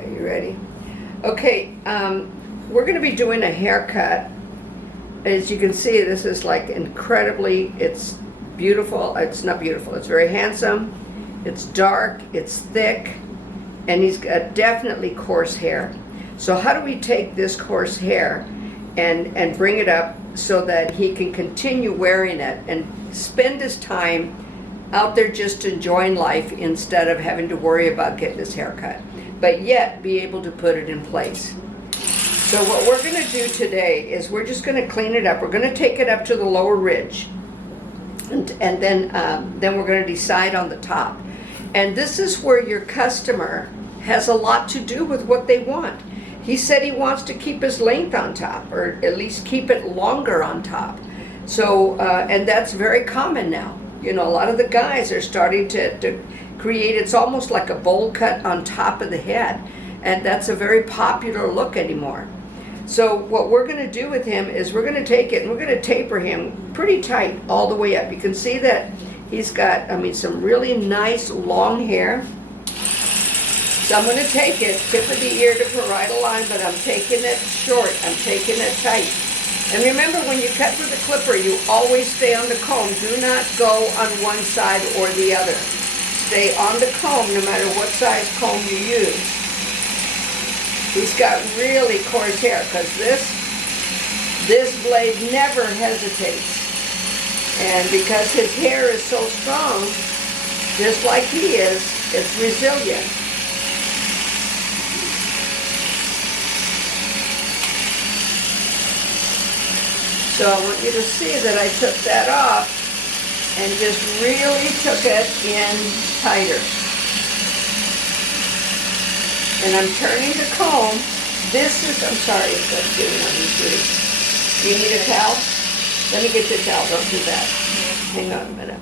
Okay, you ready? Okay, we're going to be doing a haircut. As you can see, this is like incredibly, it's beautiful. It's not beautiful, it's very handsome. It's dark, it's thick, and he's got definitely coarse hair. So how do we take this coarse hair and bring it up so that he can continue wearing it and spend his time out there just enjoying life instead of having to worry about getting his hair cut, but yet be able to put it in place. So what we're going to do today is we're just going to clean it up. We're going to take it up to the lower ridge, and then we're going to decide on the top. And this is where your customer has a lot to do with what they want. He said he wants to keep his length on top, or at least keep it longer on top. So, and that's very common now. You know, a lot of the guys are starting to create, it's almost like a bowl cut on top of the head. And that's a very popular look anymore. So what we're going to do with him is we're going to take it and we're going to taper him pretty tight all the way up. You can see that he's got, I mean, some really nice long hair. So I'm going to take it, tip of the ear to parietal line, but I'm taking it short. I'm taking it tight. And remember, when you cut with the clipper, you always stay on the comb. Do not go on one side or the other. Stay on the comb no matter what size comb you use. He's got really coarse hair because this blade never hesitates. And because his hair is so strong, just like he is, it's resilient. So I want you to see that I took that off and just really took it in tighter. And I'm turning the comb. This is, I'm sorry if that's getting on your sleeve. Do you need a towel? Let me get your towel, don't do that. Hang on a minute.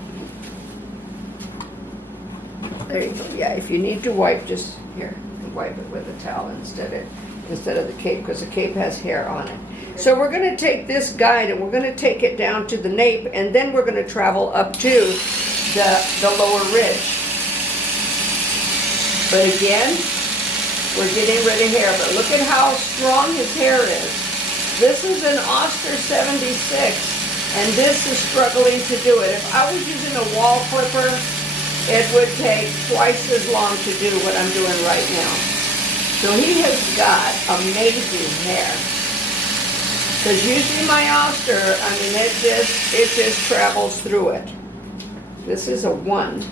There you go. Yeah, if you need to wipe, just here, wipe it with a towel instead of the cape, because the cape has hair on it. So we're going to take this guide and we're going to take it down to the nape, and then we're going to travel up to the lower ridge. But again, we're getting rid of hair, but look at how strong his hair is. This is an Oster 76, and this is struggling to do it. If I was using a wall clipper, it would take twice as long to do what I'm doing right now. So he has got amazing hair. Because usually my Oster, I mean, it just travels through it. This is a one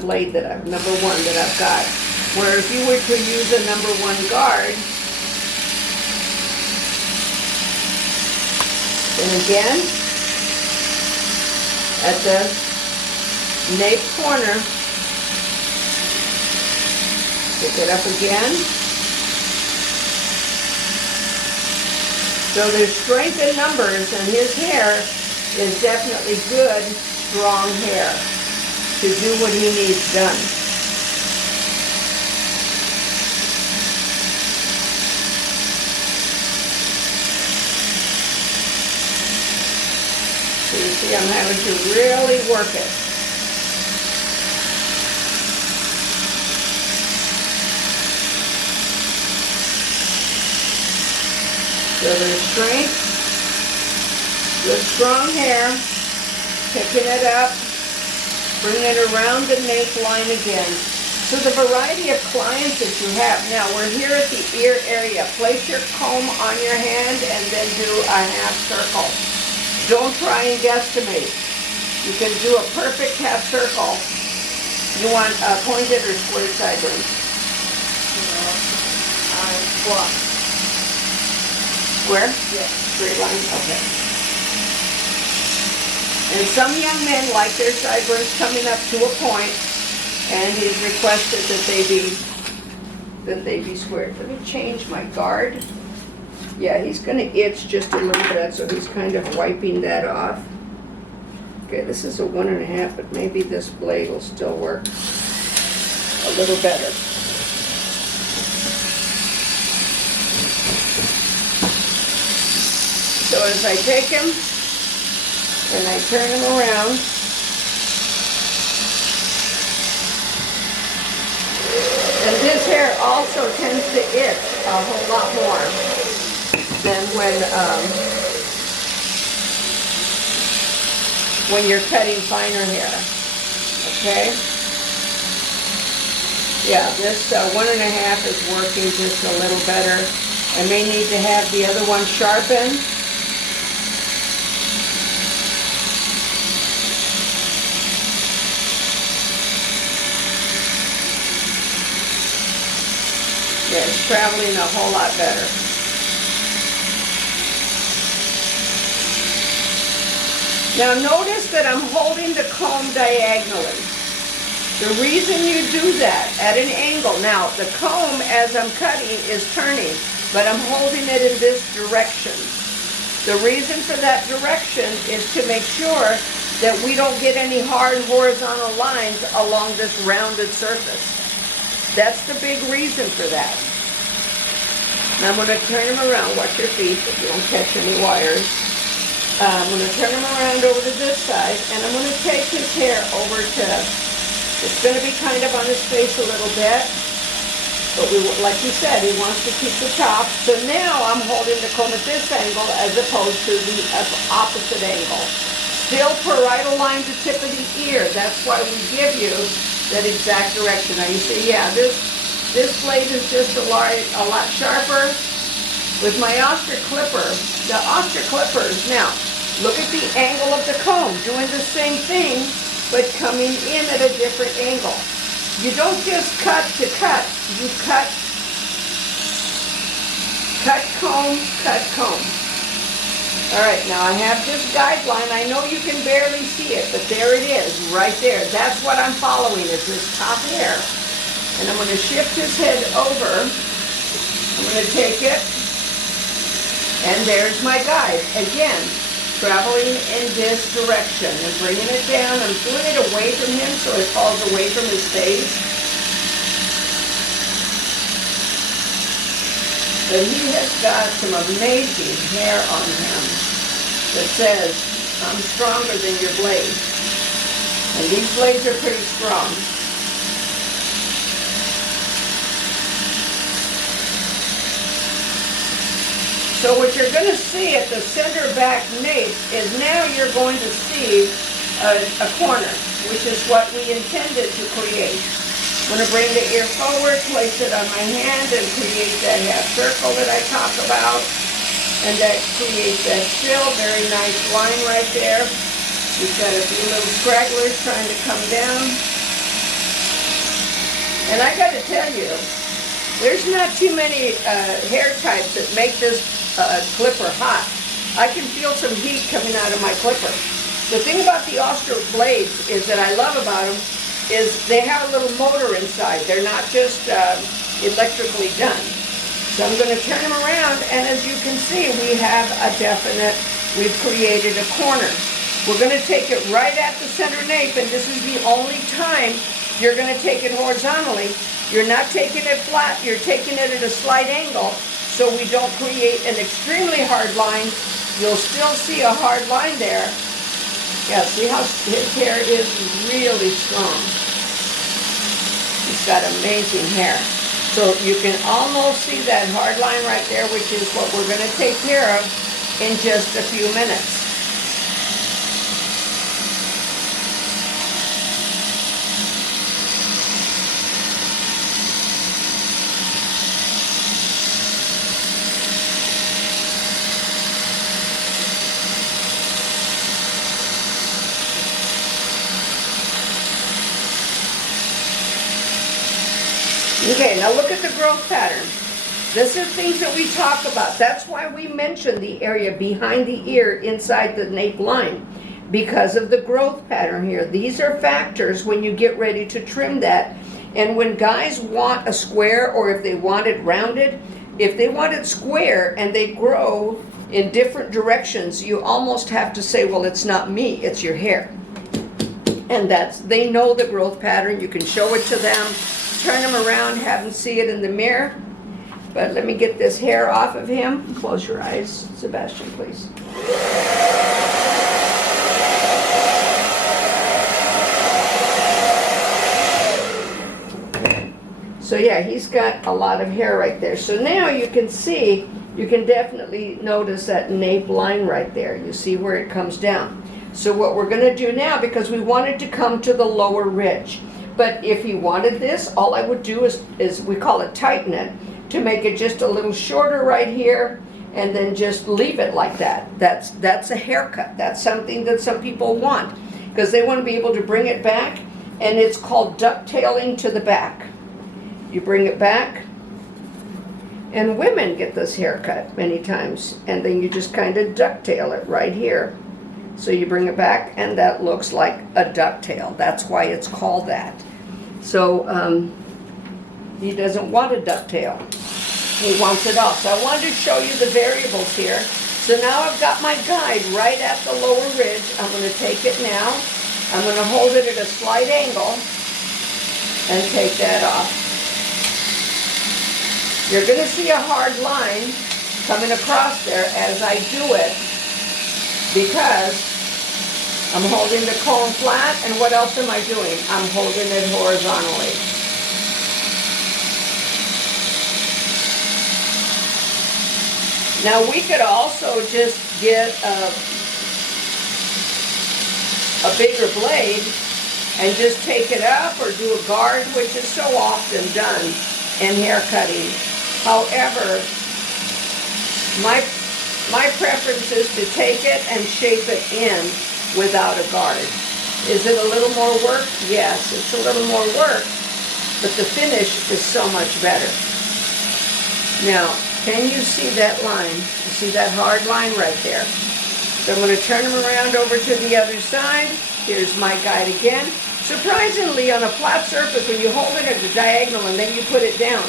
blade that I've, number one that I've got. Where if you were to use a number one guard, and again, at the nape corner, pick it up again. So there's strength in numbers, and his hair is definitely good, strong hair to do what he needs done. So you see, I'm having to really work it. So there's strength, good strong hair, picking it up, bringing it around the nape line again. So the variety of clients that you have. Now we're here at the ear area. Place your comb on your hand and then do a half circle. Don't try and guesstimate. You can do a perfect half circle. You want pointed or squared sideburns? Block. Square? Yeah. Straight line? Okay. And some young men like their sideburns coming up to a point, and he's requested that they be squared. Let me change my guard. Yeah, he's going to itch just a little bit, so he's kind of wiping that off. Okay, this is a 1.5, but maybe this blade will still work a little better. So as I take him and I turn him around, And this hair also tends to itch a whole lot more than when you're cutting finer hair. Okay? Yeah, this 1.5 is working just a little better. I may need to have the other one sharpened. Yeah, it's traveling a whole lot better. Now notice that I'm holding the comb diagonally. The reason you do that at an angle, now the comb as I'm cutting is turning, but I'm holding it in this direction. The reason for that direction is to make sure that we don't get any hard horizontal lines along this rounded surface. That's the big reason for that. Now I'm going to turn him around. Watch your feet so you don't catch any wires. I'm going to turn him around over to this side, and I'm going to take his hair over to, it's going to be kind of on his face a little bit, but like he said, he wants to keep the top. So now I'm holding the comb at this angle as opposed to the opposite angle. Still parietal line to tip of the ear. That's why we give you that exact direction. Now you see, yeah, this blade is just a lot sharper. With my Oster clipper, the Oster clippers, now look at the angle of the comb, doing the same thing, but coming in at a different angle. You don't just cut to cut, you cut comb, cut comb. All right, now I have this guideline. I know you can barely see it, but there it is, right there. That's what I'm following, is this top hair. And I'm going to shift his head over. I'm going to take it, and there's my guide. Again, traveling in this direction and bringing it down. I'm doing it away from him so it falls away from his face. But he has got some amazing hair on him that says, I'm stronger than your blade. And these blades are pretty strong. So what you're going to see at the center back nape is now you're going to see a corner, which is what we intended to create. I'm going to bring the ear forward, place it on my hand, and create that half circle that I talk about. And that creates that still very nice line right there. We've got a few little stragglers trying to come down. And I got to tell you, there's not too many hair types that make this clipper hot. I can feel some heat coming out of my clipper. The thing about the Oster blades is that I love about them is they have a little motor inside. They're not just electrically done. So I'm going to turn them around, and as you can see, we've created a corner. We're going to take it right at the center nape, and this is the only time you're going to take it horizontally. You're not taking it flat, you're taking it at a slight angle, so we don't create an extremely hard line. You'll still see a hard line there. Yeah, see how his hair is really strong. He's got amazing hair. So you can almost see that hard line right there, which is what we're going to take care of in just a few minutes. Okay, now look at the growth pattern. These are things that we talk about. That's why we mention the area behind the ear inside the nape line, because of the growth pattern here. These are factors when you get ready to trim that. And when guys want a square, or if they want it rounded, if they want it square and they grow in different directions, you almost have to say, well, it's not me, it's your hair. And they know the growth pattern. You can show it to them. Turn him around, have him see it in the mirror. But let me get this hair off of him. Close your eyes, Sebastian, please. So yeah, he's got a lot of hair right there. So now you can see, you can definitely notice that nape line right there. You see where it comes down. So what we're gonna do now, because we wanted to come to the lower ridge, but if he wanted this, all I would do is we call it tighten it, to make it just a little shorter right here, and then just leave it like that. That's a haircut. That's something that some people want, because they want to be able to bring it back, and it's called ducktailing to the back. You bring it back, and women get this haircut many times, and then you just kind of ducktail it right here. So you bring it back, and that looks like a ducktail. That's why it's called that. So he doesn't want a ducktail. He wants it off. So I wanted to show you the variables here. So now I've got my guide right at the lower ridge. I'm going to take it now. I'm going to hold it at a slight angle and take that off. You're going to see a hard line coming across there as I do it, because I'm holding the comb flat, and what else am I doing? I'm holding it horizontally. Now we could also just get a bigger blade and just take it up, or do a guard, which is so often done in hair cutting. However, my preference is to take it and shape it in without a guard. Is it a little more work? Yes, it's a little more work, but the finish is so much better. Now, can you see that line? You see that hard line right there? So I'm going to turn them around over to the other side. Here's my guide again. Surprisingly, on a flat surface, when you hold it at the diagonal and then you put it down,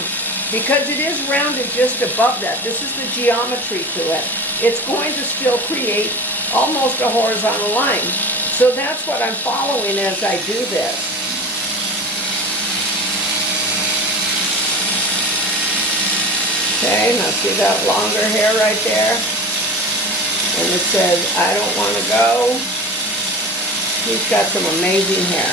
because it is rounded just above that, this is the geometry to it, it's going to still create almost a horizontal line. So that's what I'm following as I do this. Okay, now see that longer hair right there? And it says, I don't want to go. He's got some amazing hair.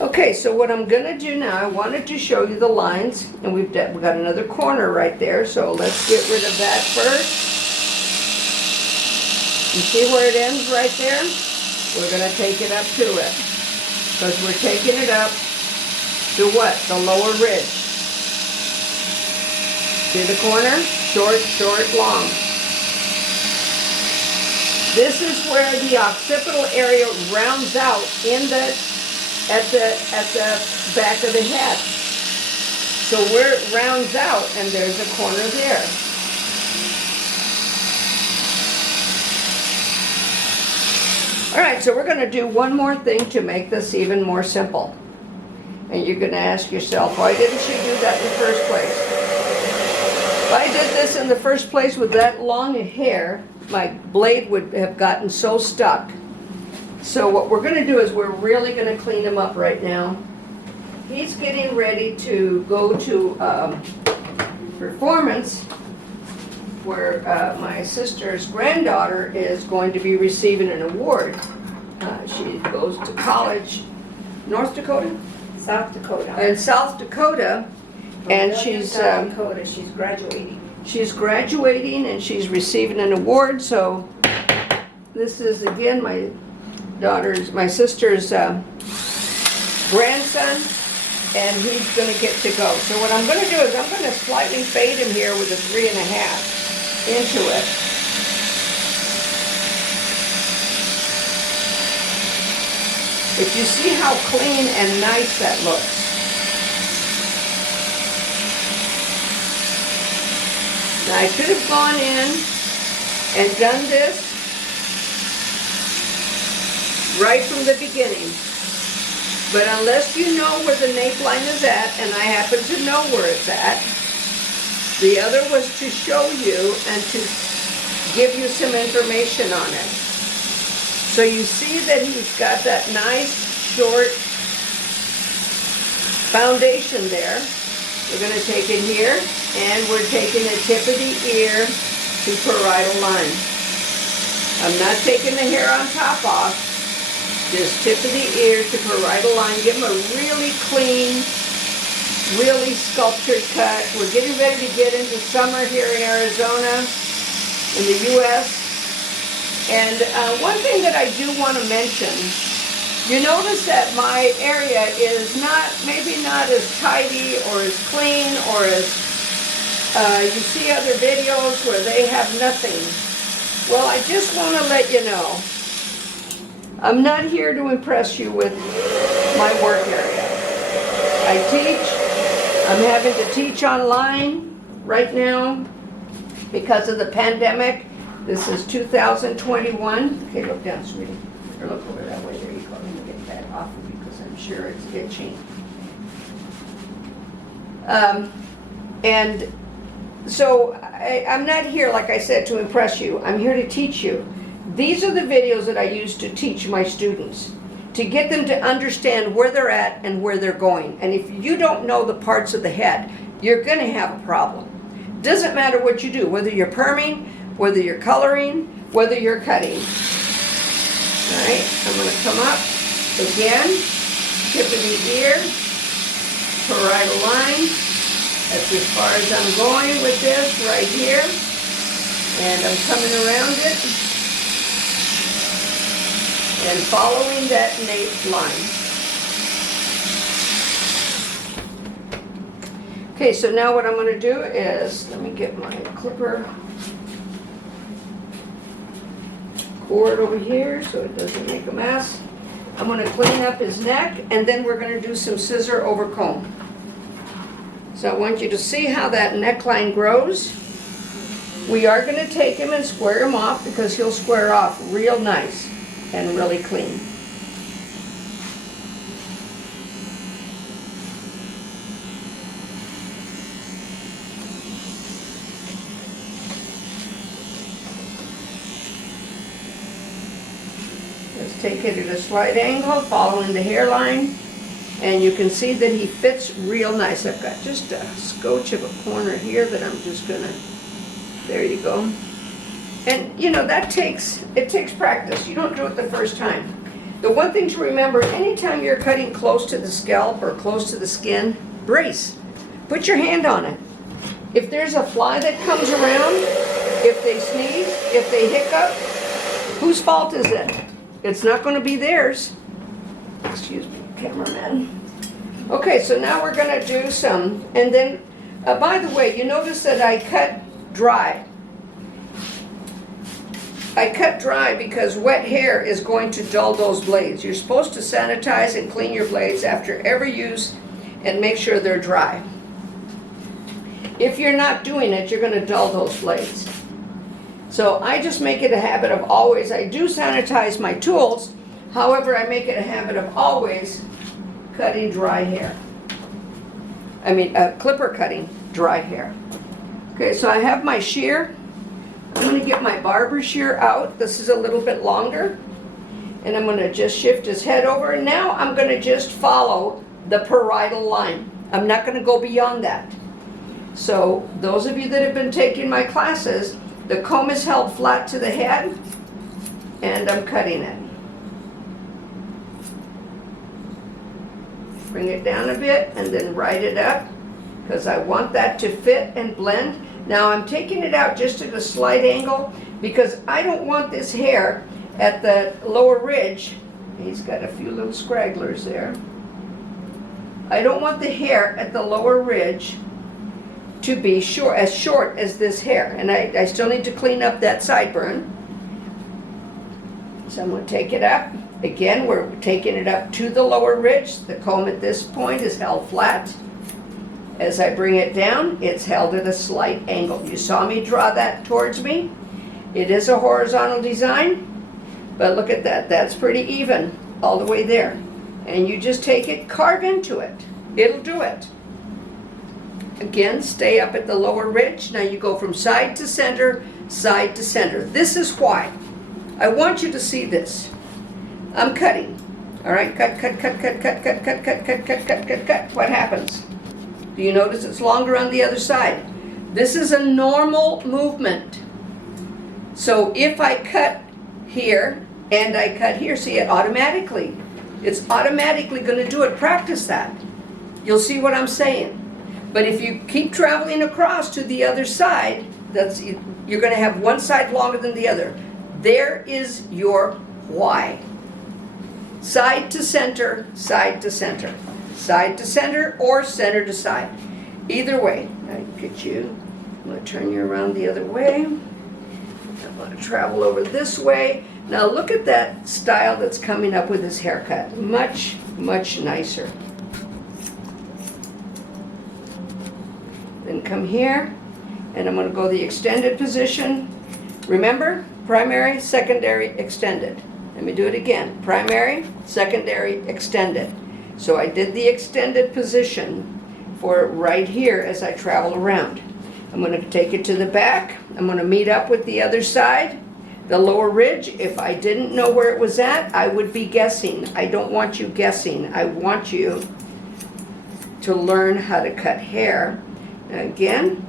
Okay, so what I'm going to do now, I wanted to show you the lines, and we've got another corner right there, so let's get rid of that first. You see where it ends right there? We're going to take it up to it, because we're taking it up to what? The lower ridge. See the corner? Short, short, long. This is where the occipital area rounds out at the back of the head. So where it rounds out, and there's a corner there. All right, so we're going to do one more thing to make this even more simple. And you're going to ask yourself, why didn't you do that in the first place? If I did this in the first place with that long hair, my blade would have gotten so stuck. So what we're going to do is we're really going to clean him up right now. He's getting ready to go to performance where my sister's granddaughter is going to be receiving an award. She goes to college, North Dakota? South Dakota. In South Dakota, and she's South Dakota. She's graduating. She's graduating and she's receiving an award. So this is again my sister's grandson, and he's going to get to go. So what I'm going to do is I'm going to slightly fade him here with a 3.5 into it. But you see how clean and nice that looks. Now I could have gone in and done this right from the beginning. But unless you know where the nape line is at, and I happen to know where it's at, the other was to show you and to give you some information on it. So you see that he's got that nice short foundation there. We're going to take it here, and we're taking the tip of the ear to parietal line. I'm not taking the hair on top off. Just tip of the ear to parietal line. Give them a really clean, really sculptured cut. We're getting ready to get into summer here in Arizona, in the U.S. And one thing that I do want to mention, you notice that my area is maybe not as tidy or as clean or as, you see other videos where they have nothing. Well, I just want to let you know, I'm not here to impress you with my work area. I teach. I'm having to teach online right now because of the pandemic. This is 2021. Okay, look down, sweetie. Or look over that way. There you go. Let me get that off of you because I'm sure it's itching. And so I'm not here, like I said, to impress you. I'm here to teach you. These are the videos that I use to teach my students, to get them to understand where they're at and where they're going. And if you don't know the parts of the head, you're going to have a problem. Doesn't matter what you do, whether you're perming, whether you're coloring, whether you're cutting. All right, I'm going to come up again, tip of the ear, parietal line. That's as far as I'm going with this right here. And I'm coming around it and following that nape line. Okay, so now what I'm going to do is, let me get my clipper cord over here so it doesn't make a mess. I'm going to clean up his neck, and then we're going to do some scissor over comb. So I want you to see how that neckline grows. We are going to take him and square him off because he'll square off real nice and really clean. Let's take it at a slight angle, following the hairline. And you can see that he fits real nice. I've got just a scotch of a corner here that I'm just gonna, there you go. And you know, it takes practice. You don't do it the first time. The one thing to remember, anytime you're cutting close to the scalp or close to the skin, brace. Put your hand on it. If there's a fly that comes around, if they sneeze, if they hiccup, whose fault is it? It's not gonna be theirs. Excuse me, cameraman. Okay, so now we're gonna do some, and then, by the way, you notice that I cut dry. I cut dry because wet hair is going to dull those blades. You're supposed to sanitize and clean your blades after every use and make sure they're dry. If you're not doing it, you're gonna dull those blades. So I just make it a habit of always, I do sanitize my tools, however, I make it a habit of always cutting dry hair. I mean, clipper cutting dry hair. Okay, so I have my shear. I'm going to get my barber shear out. This is a little bit longer. And I'm going to just shift his head over. And now I'm going to just follow the parietal line. I'm not going to go beyond that. So those of you that have been taking my classes, the comb is held flat to the head, and I'm cutting it. Bring it down a bit and then right it up because I want that to fit and blend. Now I'm taking it out just at a slight angle because I don't want this hair at the lower ridge. He's got a few little scragglers there. I don't want the hair at the lower ridge to be as short as this hair. And I still need to clean up that sideburn. So I'm going to take it up. Again, we're taking it up to the lower ridge. The comb at this point is held flat. As I bring it down, it's held at a slight angle. You saw me draw that towards me. It is a horizontal design, but look at that. That's pretty even all the way there. And you just take it, carve into it. It'll do it. Again, stay up at the lower ridge. Now you go from side to center, side to center. This is why. I want you to see this. I'm cutting. All right, cut, cut, cut, cut, cut, cut, cut, cut, cut, cut, cut, cut, cut. What happens? Do you notice it's longer on the other side? This is a normal movement. So if I cut here and I cut here. See it automatically. It's automatically going to do it. Practice that. You'll see what I'm saying. But if you keep traveling across to the other side, you're going to have one side longer than the other. There is your why. Side to center, side to center. Side to center or center to side. Either way. I get you. I'm going to turn you around the other way. I'm going to travel over this way. Now look at that style that's coming up with his haircut. Much, much nicer. Then come here, and I'm going to go the extended position. Remember, primary, secondary, extended. Let me do it again. Primary, secondary, extended. So I did the extended position for right here as I travel around. I'm going to take it to the back. I'm going to meet up with the other side. The lower ridge, if I didn't know where it was at, I would be guessing. I don't want you guessing. I want you to learn how to cut hair. Now again,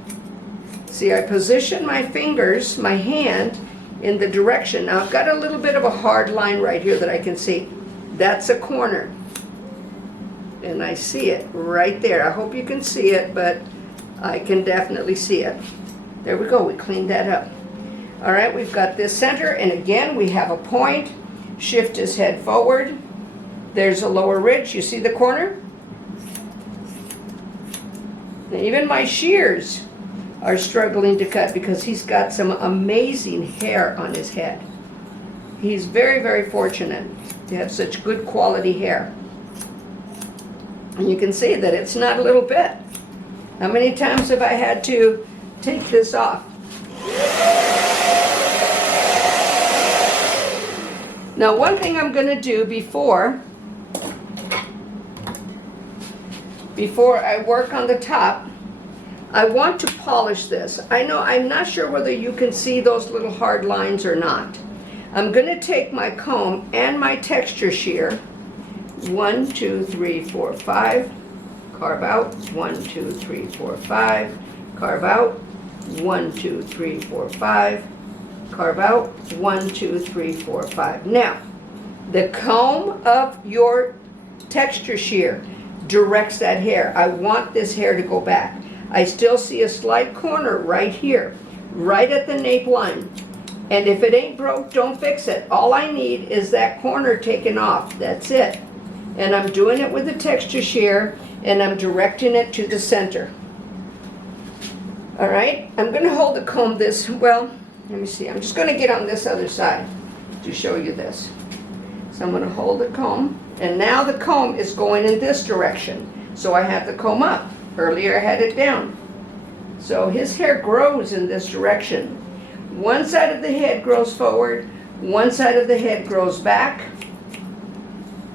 see, I position my fingers, my hand, in the direction. Now I've got a little bit of a hard line right here that I can see. That's a corner. And I see it right there. I hope you can see it, but I can definitely see it. There we go, we cleaned that up. All right, we've got this center, and again, we have a point. Shift his head forward. There's a lower ridge. You see the corner? Now, even my shears are struggling to cut because he's got some amazing hair on his head. He's very, very fortunate to have such good quality hair. And you can see that it's not a little bit. How many times have I had to take this off? Now, one thing I'm going to do before I work on the top, I want to polish this. I'm not sure whether you can see those little hard lines or not. I'm going to take my comb and my texture shear. 1, 2, 3, 4, 5. Carve out. 1, 2, 3, 4, 5. Carve out. 1, 2, 3, 4, 5. Carve out. 1, 2, 3, 4, 5. Now, the comb of your texture shear directs that hair. I want this hair to go back. I still see a slight corner right here, right at the nape line. And if it ain't broke, don't fix it. All I need is that corner taken off. That's it. And I'm doing it with the texture shear, and I'm directing it to the center. All right, I'm going to hold the comb this, well, let me see. I'm just going to get on this other side to show you this. So I'm going to hold the comb, and now the comb is going in this direction. So I have the comb up. Earlier I had it down. So his hair grows in this direction. One side of the head grows forward, one side of the head grows back.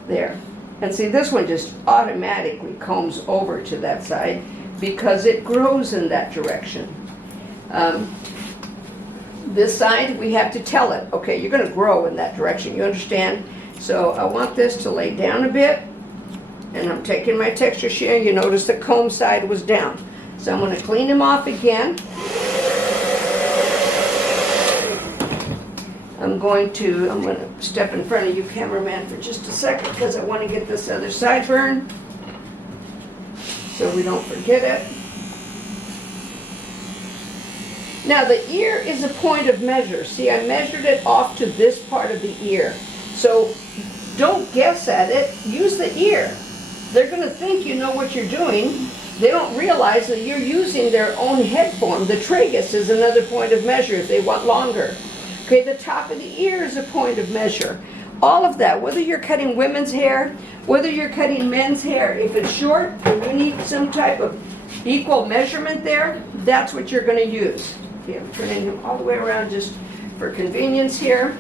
There. And see, this one just automatically combs over to that side because it grows in that direction. This side, we have to tell it, okay, you're going to grow in that direction, you understand? So I want this to lay down a bit, and I'm taking my texture shear. You notice the comb side was down. So I'm going to clean him off again. I'm going to step in front of you, cameraman, for just a second because I want to get this other side burned so we don't forget it. Now the ear is a point of measure. See, I measured it off to this part of the ear. So don't guess at it, use the ear. They're going to think you know what you're doing. They don't realize that you're using their own head form. The tragus is another point of measure if they want longer. Okay, the top of the ear is a point of measure. All of that, whether you're cutting women's hair, whether you're cutting men's hair, if it's short and you need some type of equal measurement there, that's what you're going to use. Okay, I'm turning him all the way around just for convenience here.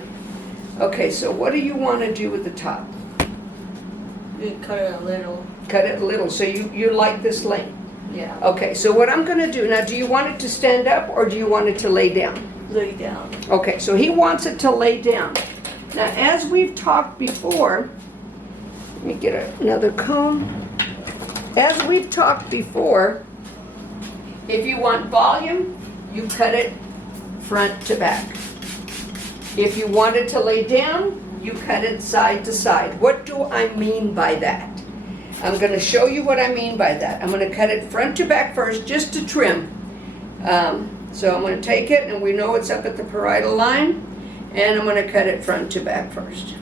Okay, so what do you want to do with the top? You cut it a little. Cut it a little, so you like this length? Yeah. Okay, so what I'm going to do, now do you want it to stand up or do you want it to lay down? Lay down. Okay, so he wants it to lay down. Now, as we've talked before, let me get another comb. As we've talked before, if you want volume, you cut it front to back. If you wanted to lay down, you cut it side to side. What do I mean by that? I'm going to show you what I mean by that. I'm going to cut it front to back first just to trim. So I'm going to take it, and we know it's up at the parietal line, and I'm going to cut it front to back first.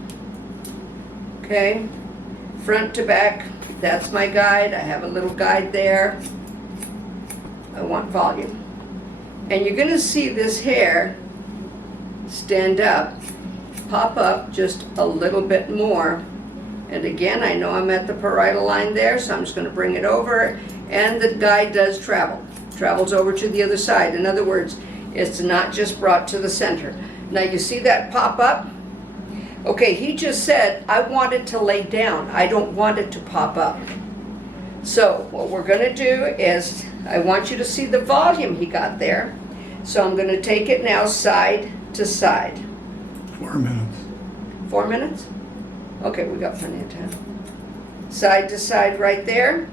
Okay, front to back, that's my guide. I have a little guide there. I want volume. And you're going to see this hair stand up, pop up just a little bit more. And again, I know I'm at the parietal line there, so I'm just going to bring it over, and the guide does travels over to the other side. In other words, it's not just brought to the center. Now you see that pop up? Okay, he just said, I want it to lay down. I don't want it to pop up. So what we're going to do is, I want you to see the volume he got there. So I'm going to take it now side to side. 4 minutes. 4 minutes? Okay, we got plenty of time. Side to side right there.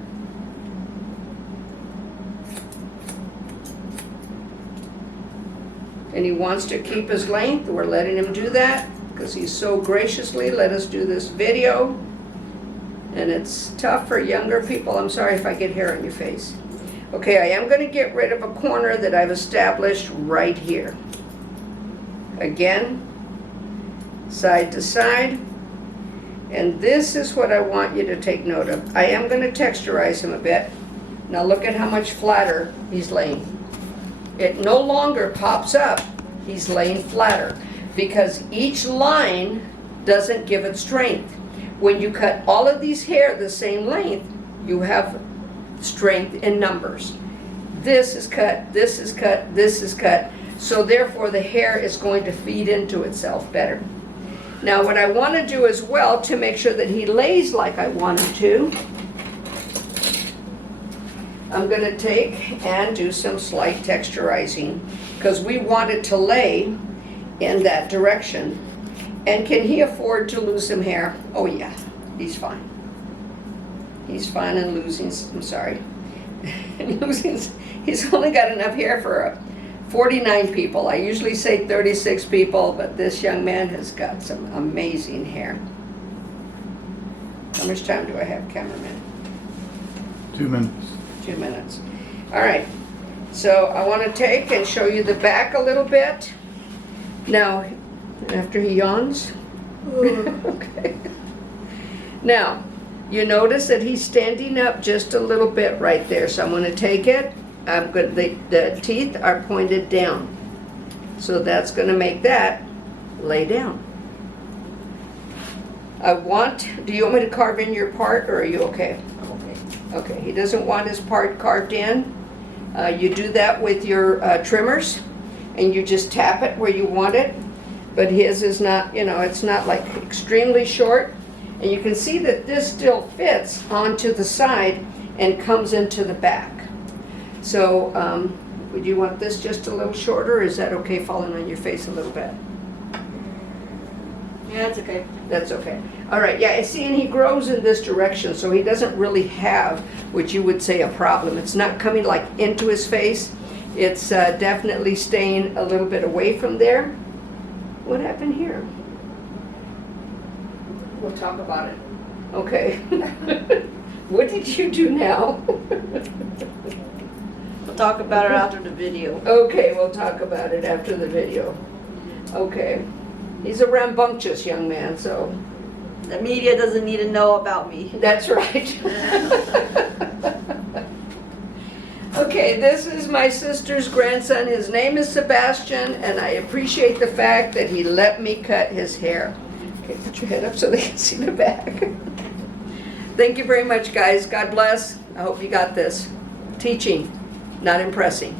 And he wants to keep his length. We're letting him do that because he's so graciously let us do this video. And it's tough for younger people. I'm sorry if I get hair on your face. Okay, I am going to get rid of a corner that I've established right here. Again, side to side. And this is what I want you to take note of. I am going to texturize him a bit. Now look at how much flatter he's laying. It no longer pops up. He's laying flatter because each line doesn't give it strength. When you cut all of these hair the same length, you have strength in numbers. This is cut, this is cut, this is cut. So therefore the hair is going to feed into itself better. Now what I want to do as well to make sure that he lays like I want him to, I'm going to take and do some slight texturizing because we want it to lay in that direction. And can he afford to lose some hair? Oh yeah, he's fine. He's fine and losing, I'm sorry. He's only got enough hair for 49 people. I usually say 36 people, but this young man has got some amazing hair. How much time do I have, cameraman? 2 minutes. 2 minutes. All right, so I want to take and show you the back a little bit. Now, after he yawns. Okay. Now, you notice that he's standing up just a little bit right there. So I'm going to take it. The teeth are pointed down. So that's going to make that lay down. Do you want me to carve in your part or are you okay? Okay, he doesn't want his part carved in. You do that with your trimmers and you just tap it where you want it. But his is not, it's not like extremely short. And you can see that this still fits onto the side and comes into the back. So would you want this just a little shorter or is that okay falling on your face a little bit? Yeah, that's okay. That's okay. All right, yeah, and see, and he grows in this direction, so he doesn't really have what you would say a problem. It's not coming like into his face. It's definitely staying a little bit away from there. What happened here? We'll talk about it. Okay. What did you do now? We'll talk about it after the video. Okay, we'll talk about it after the video. Okay. He's a rambunctious young man, so. The media doesn't need to know about me. That's right. Okay, this is my sister's grandson. His name is Sebastian, and I appreciate the fact that he let me cut his hair. Okay, put your head up so they can see the back. Thank you very much, guys. God bless. I hope you got this. Teaching, not impressing.